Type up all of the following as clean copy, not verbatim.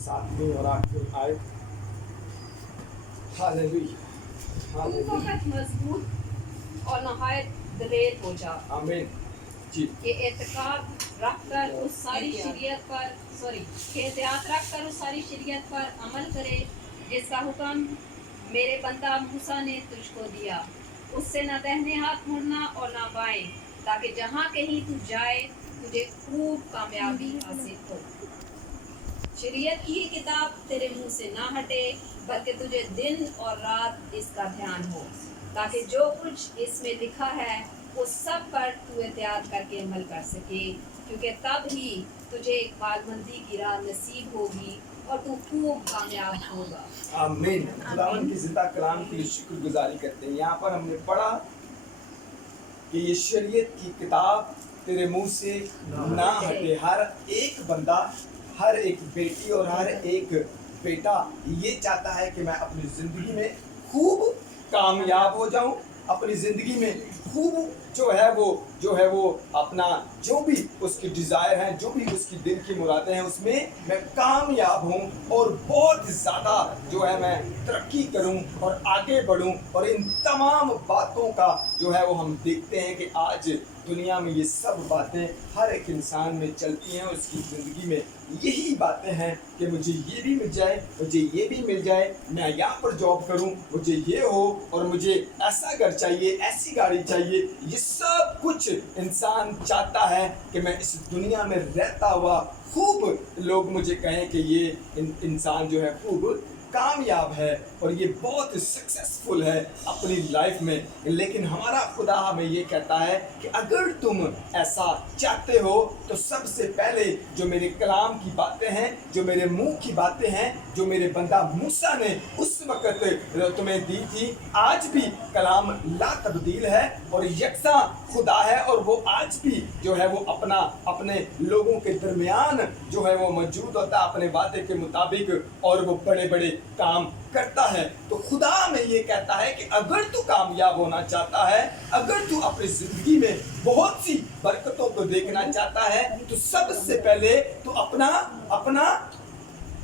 सातवीं और आखिरी आयत। हालेलुया, तू हालेलुया, फकत मजबूत और नहायत दलेर हो जा आमीन जी। कि एतकाद रखकर उस सारी शरीयत पर अमल करे जिसका हुक्म मेरे बंदा मूसा ने तुझको दिया। उससे न दाहिने हाथ मुड़ना और न बाएं, ताकि जहाँ कहीं तू जाए तुझे खूब कामयाबी हासिल हो। शरीयत की किताब तेरे मुंह से ना हटे, बल्कि तुझे दिन और रात इसका ध्यान हो, ताकि जो कुछ इसमें लिखा है वो सब पर तू एहतियात करके अमल कर सके, क्योंकि तब ही तुझे इकबालमंदी की राह नसीब होगी और तू खूब कामयाब होगा। आमीन। खुदावन की जिंदा कलाम के लिए शुक्रगुजारी करते हैं। यहाँ पर हमने पढ़ा कि ये शरीयत की किताब तेरे मुंह से ना हटे। हर एक बंदा, हर एक बेटी और हर एक बेटा ये चाहता है कि मैं अपनी जिंदगी में खूब कामयाब हो जाऊं, अपनी जिंदगी में खूब जो है वो अपना जो भी उसकी डिजायर है, जो भी उसकी दिल की मुरादें हैं, उसमें मैं कामयाब हूं और बहुत ज़्यादा जो है मैं तरक्की करूं और आगे बढ़ूं। और इन तमाम बातों का जो है वो हम देखते हैं कि आज दुनिया में ये सब बातें हर एक इंसान में चलती हैं। उसकी ज़िंदगी में यही बातें हैं कि मुझे ये भी मिल जाए, मुझे ये भी मिल जाए, मैं यहाँ पर जॉब करूँ, मुझे ये हो, और मुझे ऐसा घर चाहिए, ऐसी गाड़ी चाहिए। ये सब कुछ इंसान चाहता है कि मैं इस दुनिया में रहता हुआ खूब लोग मुझे कहें कि ये इंसान जो है खूब कामयाब है और ये बहुत सक्सेसफुल है अपनी लाइफ में। लेकिन हमारा खुदा हमें ये कहता है कि अगर तुम ऐसा चाहते हो तो सबसे पहले जो मेरे कलाम की बातें हैं, जो मेरे मुंह की बातें हैं, जो मेरे बंदा मूसा ने उस वक्त तुम्हें दी थी, आज भी कलाम ला तब्दील है और यकसा खुदा है, और वो आज भी जो है वो अपने लोगों के दरमियान जो है वो मौजूद होता है अपने वादे के मुताबिक, और वो बड़े बड़े काम करता है। तो खुदा में ये कहता है कि अगर तू कामयाब होना चाहता है, अगर तू अपनी जिंदगी में बहुत सी बरकतों को देखना चाहता है, तो सबसे पहले तू अपना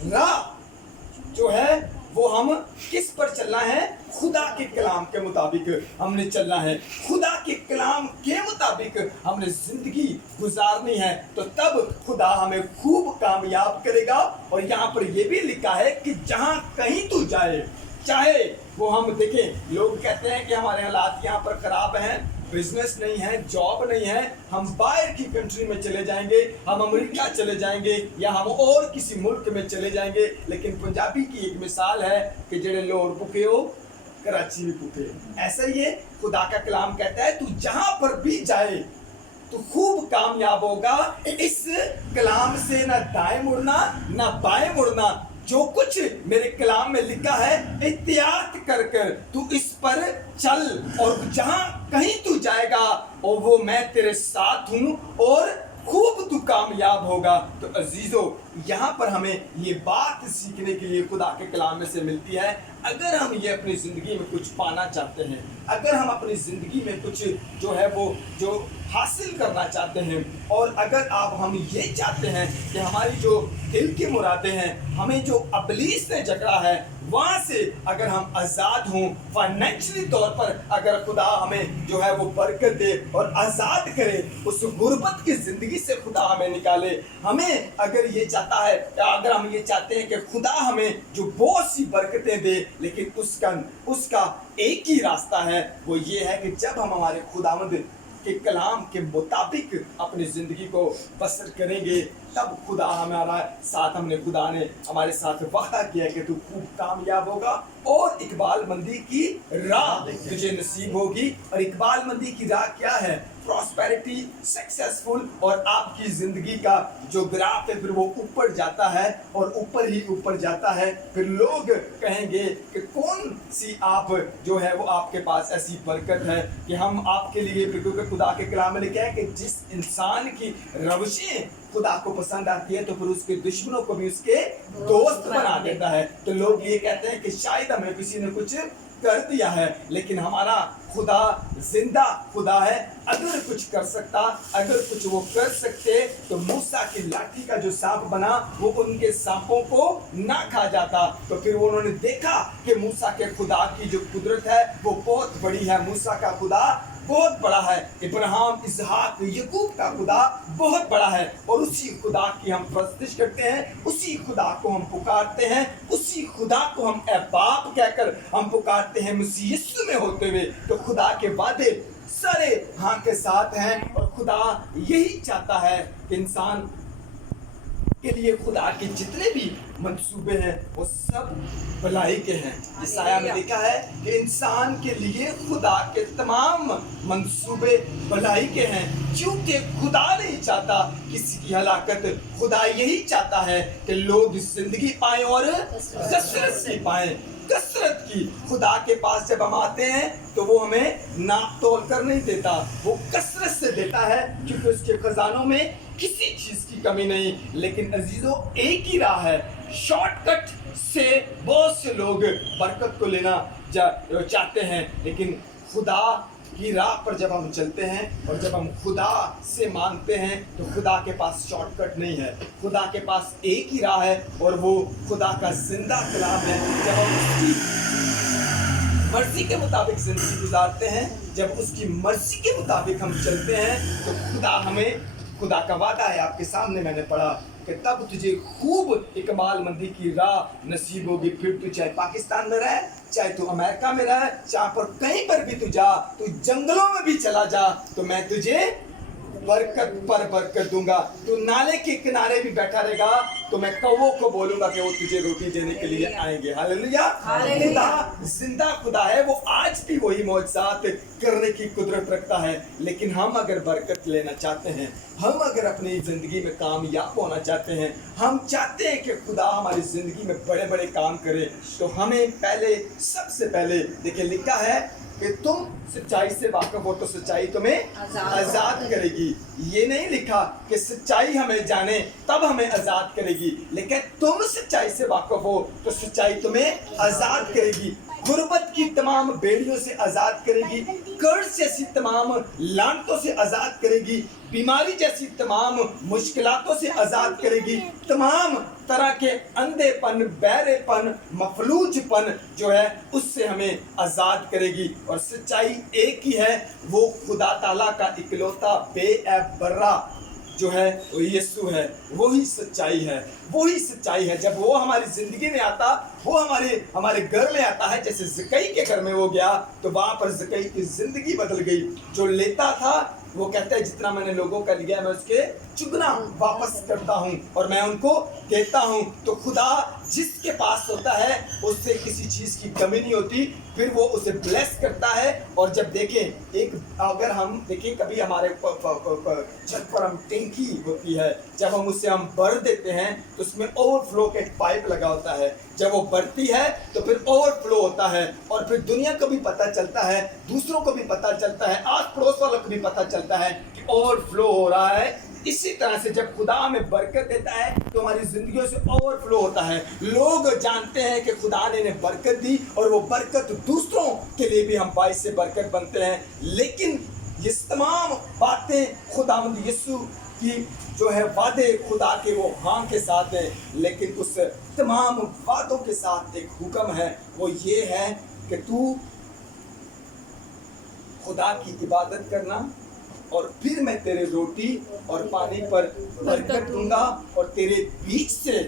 राह जो है वो हम किस पर चलना है? खुदा के कलाम के मुताबिक हमने चलना है। खुदा के कलाम के मुताबिक हमने जिंदगी गुजारनी है, तो तब खुदा हमें खूब कामयाब करेगा। और यहाँ पर यह भी लिखा है कि जहाँ कहीं तू जाए, चाहे वो हम देखें, लोग कहते हैं कि हमारे हालात यहाँ पर खराब हैं, बिजनेस नहीं है, जॉब नहीं है, हम बाहर की कंट्री में चले जाएंगे, हम अमेरिका चले जाएंगे या हम और किसी मुल्क में चले जाएंगे। लेकिन पंजाबी की एक मिसाल है कि जेड़े लोग भूखे हो कराची भी भूखे। ऐसा ही है, खुदा का कलाम कहता है तू जहां पर भी जाए तो खूब कामयाब होगा। इस कलाम से ना दाएं मुड़ना ना बाएं मुड़ना, जो कुछ मेरे कलाम में लिखा है एहतियात कर कर तू इस पर चल, और जहां कहीं तू जाएगा और वो मैं तेरे साथ हूं और खूब तू कामयाब होगा। तो अजीजों, यहाँ पर हमें ये बात सीखने के लिए खुदा के कलाम में से मिलती है। अगर हम ये अपनी ज़िंदगी में कुछ पाना चाहते हैं, अगर हम अपनी ज़िंदगी में कुछ जो है वो जो हासिल करना चाहते हैं, और अगर हम ये चाहते हैं कि हमारी जो दिल की मुरादें हैं, हमें जो अबलीस ने जकड़ा है वहाँ से अगर हम आज़ाद हों, फाइनेंशियली तौर पर अगर खुदा हमें जो है वो बरकत दे और आज़ाद करे, उस गुर्बत की ज़िंदगी से खुदा हमें निकाले, हमें अगर ये चाहता है, अगर हम ये चाहते हैं कि खुदा हमें जो बहुत सी बरकतें दे, लेकिन उसका एक ही रास्ता है, वो ये है कि जब हम हमारे खुदावंद के कलाम के मुताबिक अपनी ज़िंदगी को बसर करेंगे, तब खुदा खुदा ने हमारे साथ वादा किया कि तू खूब कामयाब होगा और इकबालमंदी की राह तुझे नसीब होगी। और इकबालमंदी की राह क्या है? प्रॉस्पेरिटी, सक्सेसफुल, और आपकी ज़िंदगी का जो ग्राफ है फिर वो ऊपर जाता है और ऊपर ही ऊपर जाता है। फिर लोग कहेंगे कि कौन सी आप जो है वो आपके पास ऐसी बरकत है कि हम आपके लिए, क्योंकि खुदा के कलाम में लिखा है कि जिस इंसान की रवशें खुदा को पसंद आती है तो फिर उसके दुश्मनों को भी उसके दोस्त बना देता है। तो लोग ये कहते हैं कि शायद हमें किसी ने कुछ कर दिया है, लेकिन हमारा खुदा जिंदा खुदा है। अगर कुछ कर सकता, अगर कुछ वो कर सकते तो मूसा की लाठी का जो सांप बना वो उनके सांपों को ना खा जाता। तो फिर उन्होंने देखा कि मूसा के खुदा की जो कुदरत है वो बहुत बड़ी है, मूसा का खुदा बहुत बड़ा है, इब्राहिम इसहाक याकूब का खुदा बहुत बड़ा है। और उसी खुदा की हम परस्तिश करते हैं, उसी खुदा को हम पुकारते हैं, उसी खुदा को हम ए बाप कहकर हम पुकारते हैं मसीह यीशु में होते हुए। तो खुदा के वादे सारे हाँ के साथ हैं और खुदा यही चाहता है कि इंसान के लिए खुदा के जितने भी मंसूबे हैं वो सब भलाई के हैं। यशायाह में लिखा है कि इंसान के लिए खुदा के तमाम मंसूबे भलाई के हैं, क्योंकि खुदा नहीं चाहता किसी की हलाकत। खुदा यही चाहता है कि लोग जिंदगी पाएं और कसरत से पाएं, कसरत की। खुदा के पास जब हम आते हैं तो वो हमें नाप तोल कर नहीं देता, वो कसरत से देता है, क्योंकि उसके खजानों में किसी चीज की कमी नहीं। लेकिन अजीजों, एक ही राह है, शॉर्टकट से बहुत से लोग बरकत को लेना चाहते हैं, लेकिन खुदा की राह पर जब हम चलते हैं और जब हम खुदा से मांगते हैं तो खुदा के पास शॉर्टकट नहीं है, खुदा के पास एक ही राह है और वो खुदा का जिंदा कलाम है। जब हम उसकी मर्जी के मुताबिक जिंदगी गुजारते हैं, जब उसकी मर्जी के मुताबिक हम चलते हैं तो खुदा हमें, खुदा का वादा है, आपके सामने मैंने पढ़ा कि तब तुझे खूब इकबालमंदी की राह नसीब होगी। फिर तू चाहे पाकिस्तान में रहे, चाहे तू अमेरिका में रहे, चाहे पर कहीं पर भी तू जा, तू जंगलों में भी चला जा, तो मैं तुझे बरकत पर बरकत दूंगा। तू नाले के किनारे भी बैठा रहेगा तो मैं कौवों को बोलूंगा कि वो तुझे रोटी देने के लिए आएंगे। हालेलुया। खुदा जिंदा खुदा है, वो आज भी वही मौजज़ात करने की कुदरत रखता है। लेकिन हम अगर बरकत लेना चाहते हैं, हम अगर अपनी जिंदगी में कामयाब होना चाहते हैं, हम चाहते हैं कि खुदा हमारी जिंदगी में बड़े बड़े काम करे, तो हमें पहले, सबसे पहले देखिए लिखा है कि तुम सच्चाई से वाकिफ हो तो सच्चाई तुम्हें आजाद करेगी। ये नहीं लिखा कि सच्चाई हमें जाने तब हमें आजाद करेगी, लेकिन तुम सच्चाई से वाकिफ हो तो सच्चाई तुम्हें आजाद करेगी। गुर्बत की तमाम बेड़ियों से आजाद करेगी, कर्ज जैसी तमाम लानतों से आजाद करेगी, बीमारी जैसी तमाम मुश्किलातों से आजाद करेगी, तमाम तरह के अंधेपन, बहरेपन, मफलूजपन जो है उससे हमें आजाद करेगी। और सच्चाई एक ही है, वो खुदा ताला का इकलौता बेऐब बर्रा जो है वो यीशु है, वही सच्चाई है, वही सच्चाई है। जब वो हमारी जिंदगी में आता, वो हमारे घर में आता है, जैसे ज़कई के घर में वो गया तो वहां पर ज़कई की जिंदगी बदल गई। जो लेता था वो कहता है जितना मैंने लोगों का लिया मैं उसके चुगना वापस करता हूँ और मैं उनको देता हूँ। तो खुदा जिसके पास होता है उससे किसी चीज़ की कमी नहीं होती, फिर वो उसे ब्लेस करता है। और जब देखें, एक अगर हम देखें कभी हमारे छत पर हम टंकी होती है, जब हम उससे हम भर देते हैं तो उसमें ओवरफ्लो का एक पाइप लगा होता है, जब वो बढ़ती है तो फिर ओवरफ्लो होता है और फिर दुनिया को भी पता चलता है, दूसरों को भी पता चलता है, आस पड़ोस वालों को भी पता चलता है कि ओवरफ्लो हो रहा है। इसी तरह से जब खुदा हमें बरकत देता है तो हमारी जिंदगियों से ओवरफ्लो होता है। लोग जानते हैं कि खुदा ने इन्हें बरकत दी और वो बरकत दूसरों के लिए भी हम बाइस से बरकत बनते हैं। लेकिन ये तमाम बातें खुदावंद यीशु की जो है वादे खुदा के वो हाँ के साथ हैं, लेकिन उस तमाम वादों के साथ एक हुक्म है, वो ये है कि तू खुदा की इबादत करना और फिर मैं तेरे रोटी और पानी पर बरकत दूंगा और तेरे बीच से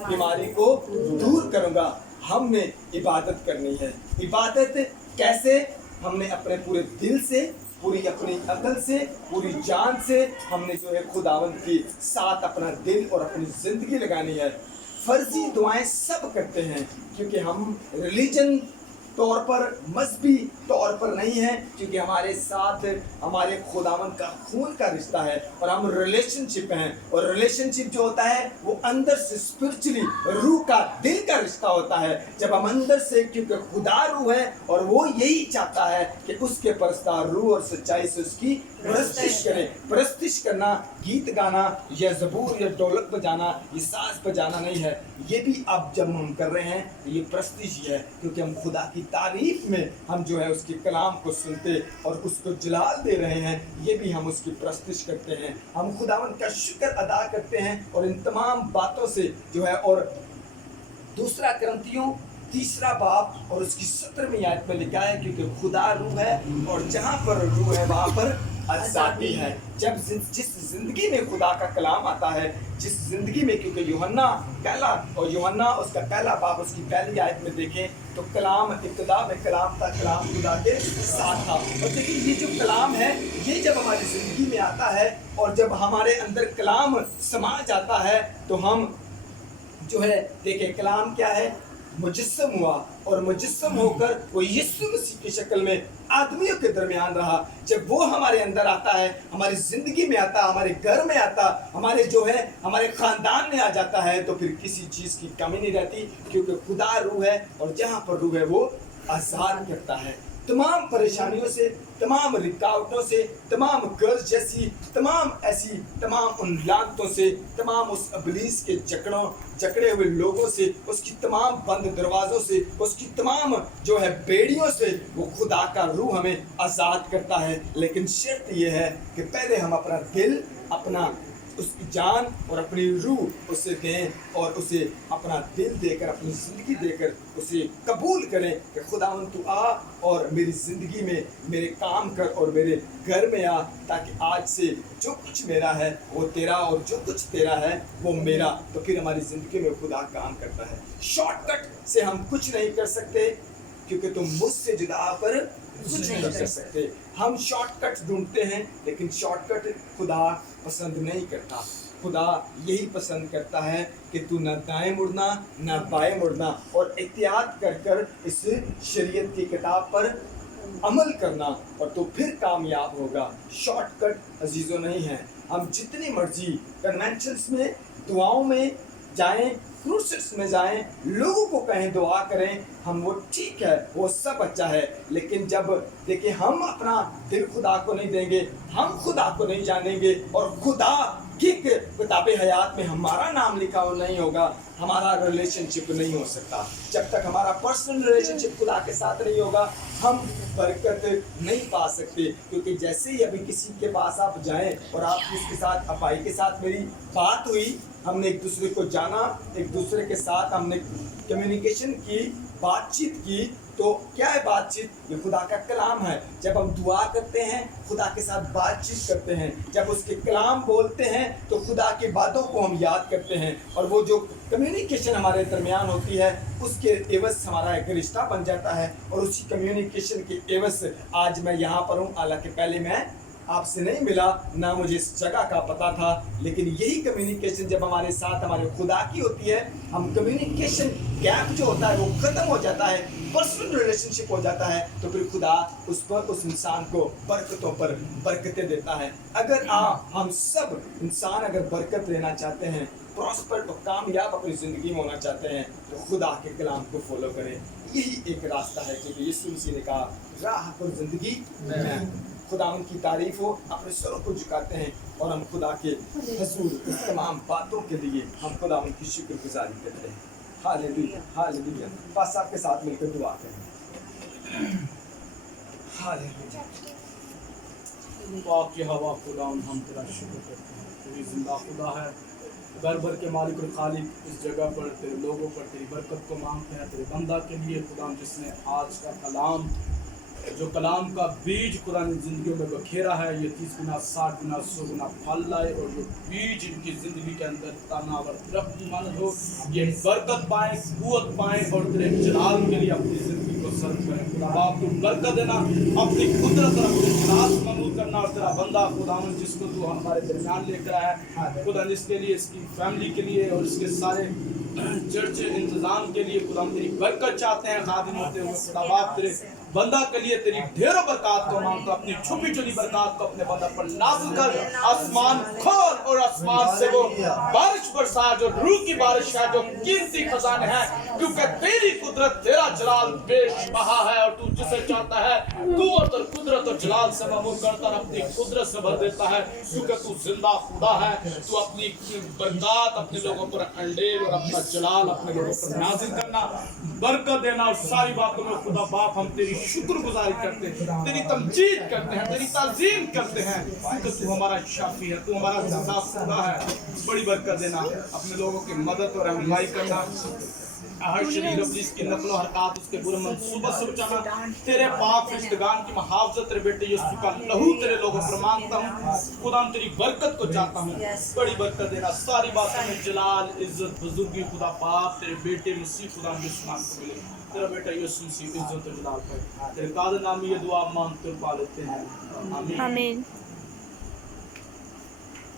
बीमारी को दूर करूंगा। हमने इबादत करनी है। इबादत कैसे? हमने अपने पूरे दिल से, पूरी अपनी अकल से, पूरी जान से हमने जो है खुदावंद के साथ अपना दिल और अपनी जिंदगी लगानी है। फर्जी दुआएं सब करते हैं क्योंकि हम रिलीजन तौर पर, मजहबी तौर पर नहीं है, क्योंकि हमारे साथ हमारे खुदावंद का खून का रिश्ता है और हम रिलेशनशिप हैं। और रिलेशनशिप जो होता है वो अंदर से स्पिरिचुअली रूह का, दिल का रिश्ता होता है। जब हम अंदर से, क्योंकि खुदा रूह है और वो यही चाहता है कि उसके परस्तार रूह और सच्चाई से उसकी प्रस्तिश करें। प्रस्तिश करना गीत गाना या ज़बूर या ढोलक बजाना, ये साज बजाना नहीं है। ये भी अब जब हम कर रहे हैं ये प्रस्तिश है, क्योंकि हम खुदा की तारीफ में हम जो है उसके कलाम को सुनते और उसको जलाल दे रहे हैं। ये भी हम उसकी प्रस्तिश करते हैं, हम खुदावंद का शुक्र अदा करते हैं। और इन तमाम बातों से जो है, और दूसरा करंथियों 3 बाब और उसकी 17वीं आयत में लिखा है, क्योंकि खुदा रूह है और जहाँ पर रूह है वहाँ पर आज़ादी है। जब जिस जिंदगी में खुदा का कलाम आता है, जिस जिंदगी में, क्योंकि यूहन्ना पहला और यूहन्ना उसका पहला बाब उसकी पहली आयत में देखें तो कलाम इब्तिदा में कलाम था, कलाम खुदा के साथ था। और देखिए ये जो कलाम है ये जब हमारी जिंदगी में आता है और जब हमारे अंदर कलाम समा जाता है तो हम जो है, देखिए कलाम क्या है, मुजस्सम हुआ और मुजस्सम होकर वो यीशु मसीह की शक्ल में आदमियों के दरमियान रहा। जब वो हमारे अंदर आता है, हमारी जिंदगी में आता, हमारे घर में आता, हमारे जो है हमारे खानदान में आ जाता है, तो फिर किसी चीज़ की कमी नहीं रहती, क्योंकि खुदा रूह है और जहाँ पर रूह है वो आज़ाद करता है। तमाम परेशानियों से, तमाम रुकावटों से, तमाम कर्ज जैसी तमाम ऐसी तमाम उन लागतों से, तमाम उस इब्लीस के जकड़े हुए लोगों से, उसकी तमाम बंद दरवाज़ों से, उसकी तमाम जो है बेड़ियों से वो खुदा का रूह हमें आज़ाद करता है। लेकिन शर्त ये है कि पहले हम अपना दिल, अपना उसकी जान और अपनी रूह उसे दें और उसे अपना दिल देकर, अपनी ज़िंदगी देकर उसे कबूल करें कि खुदावंद तू आ और मेरी ज़िंदगी में मेरे काम कर और मेरे घर में आ, ताकि आज से जो कुछ मेरा है वो तेरा और जो कुछ तेरा है वो मेरा। तो फिर हमारी ज़िंदगी में खुदा काम करता है। शॉर्टकट से हम कुछ नहीं कर सकते, क्योंकि तुम मुझसे जुदा पर कुछ नहीं कर सकते। हम शॉर्टकट ढूंढते हैं, लेकिन शॉर्टकट खुदा पसंद नहीं करता। खुदा यही पसंद करता है कि तू न दाएं मुड़ना न बाएं मुड़ना, और एहतियात कर कर इस शरीयत की किताब पर अमल करना, और तो फिर कामयाब होगा। शॉर्टकट अजीज़ों नहीं है। हम जितनी मर्जी कन्वेंशंस में, दुआओं में जाएं, क्रूसेस में जाएं, लोगों को कहें दुआ करें, हम वो ठीक है, वो सब अच्छा है, लेकिन जब देखिए हम अपना दिल खुदा को नहीं देंगे, हम खुदा को नहीं जानेंगे और खुदा की किताबे हयात में हमारा नाम लिखा हो नहीं होगा, हमारा रिलेशनशिप नहीं हो सकता। जब तक हमारा पर्सनल रिलेशनशिप खुदा के साथ नहीं होगा हम बरकत नहीं पा सकते। क्योंकि जैसे ही अभी किसी के पास आप जाएं और आप उसके साथ, अपाई के साथ मेरी बात हुई, हमने एक दूसरे को जाना, एक दूसरे के साथ हमने कम्युनिकेशन की, बातचीत की, तो क्या है बातचीत? ये खुदा का कलाम है। जब हम दुआ करते हैं खुदा के साथ बातचीत करते हैं, जब उसके कलाम बोलते हैं तो खुदा की बातों को हम याद करते हैं, और वो जो कम्युनिकेशन हमारे दरमियान होती है उसके एवज हमारा एक रिश्ता बन जाता है। और उसी कम्युनिकेशन के एवज आज मैं यहाँ पर हूँ। हालांकि पहले मैं आपसे नहीं मिला, ना मुझे इस जगह का पता था, लेकिन यही कम्युनिकेशन जब हमारे साथ हमारे खुदा की होती है, हम कम्युनिकेशन गैप जो होता है वो ख़त्म हो जाता है, पर्सनल रिलेशनशिप हो जाता है, तो फिर खुदा उस पर, उस इंसान को बरकतों पर बरकतें देता है। अगर हम सब इंसान अगर बरकत लेना चाहते हैं, प्रॉस्पर और कामयाब अपनी ज़िंदगी में होना चाहते हैं, तो खुदा के कलाम को फॉलो करें। यही एक रास्ता है, क्योंकि यीशु मसीह ने कहा राह पर ज़िंदगी मैं। खुदा उनकी तारीफ हो, अपने स्वरों को झुकाते हैं और हम खुदा के हुजूर इस तमाम बातों के लिए हम खुदा उनकी शुक्रगुजारी करते हैं। Hallelujah, hallelujah. बस आपके साथ मिलकर दुआ करें। हालेलुया। पाक हवा खुदा हम तेरा शुक्र करते हैं, तेरी जिंदा खुदा है, घर भर के मालिक और खालिक। इस जगह पर तेरे लोगों पर तेरी बरकत को मांगते हैं, तेरे बंदा के लिए खुदा जिसने आज का कलाम, जो कलाम का बीज खुदा ने जिंदगियों में बखेरा है, ये 30 गुना 60 गुना 100 गुना फल लाए, और जो बीज इनकी जिंदगी के अंदर तनावर दरख्त मानद हो, ये बरकत पाएं, कुव्वत पाएं और तेरे जलाल के लिए अपनी जिंदगी को सर्व करें। खुदा बाप तू बरकत देना, अपनी कुदरत और अपने जलाल को ममूल करना, और तेरा बंदा खुदा जिसको तू हमारे दरमियान लेकर आया है खुदा, इसके लिए, इसकी फैमिली के लिए और इसके सारे चर्च इंतजाम के लिए खुदा तेरी बरकत चाहते हैं। खादिम होते हुए खुदा बाप तेरे बंदा के लिए तेरी ढेरों बरकत को मांगता, अपनी छुपी चुनी बरकत को अपने बंदा पर नाज़िल कर, आसमान खोल और आसमान से वो बारिश बरसा जो रूह की बारिश है, जो कीमती खजाने हैं, क्योंकि तेरी कुदरत, तेरा जलाल बेशबहा है और तू जिसे चाहता है कुव्वत और कुदरत और जलाल से मामूर करता और अपनी कुदरत से भर देता है, क्योंकि तू जिंदा खुदा है। तू अपनी बरकत अपने लोगों पर अंडेल और अपना जलाल अपने लोगों पर नाजिल करना, बरकत देना। और सारी बातों में खुदा बाप हम तेरी शुक्रगुजारी करते हैं, तेरी तमजीद करते हैं, तेरी ताज़ीम करते हैं, क्योंकि तू हमारा शाफी है, तू हमारा जिंदा खुदा है। बड़ी बरकत देना, अपने लोगों की मदद और रहनुमाई करना, हर शरीर इब्लीस की नकलो हरकत उसके बुरे मंसूबत से बचाना। तेरे पाक फरिश्तगान की मुहाफ़ज़त तेरे बेटे यीशु का लहू तेरे लोगों पर मांगता हूँ। खुदा तेरी बरकत को चाहता हूँ, बड़ी बरकत देना। सारी बातों में जलाल, इज्जत, बुजुर्गी खुदा पाप तेरे बेटे मसीह खुदा को मिले। तेरा बेटा यीशु मसीह इज्जत और जलाल पर तेरे कादर नाम में ये दुआ मांगते और पा लेते हैं, आमीन।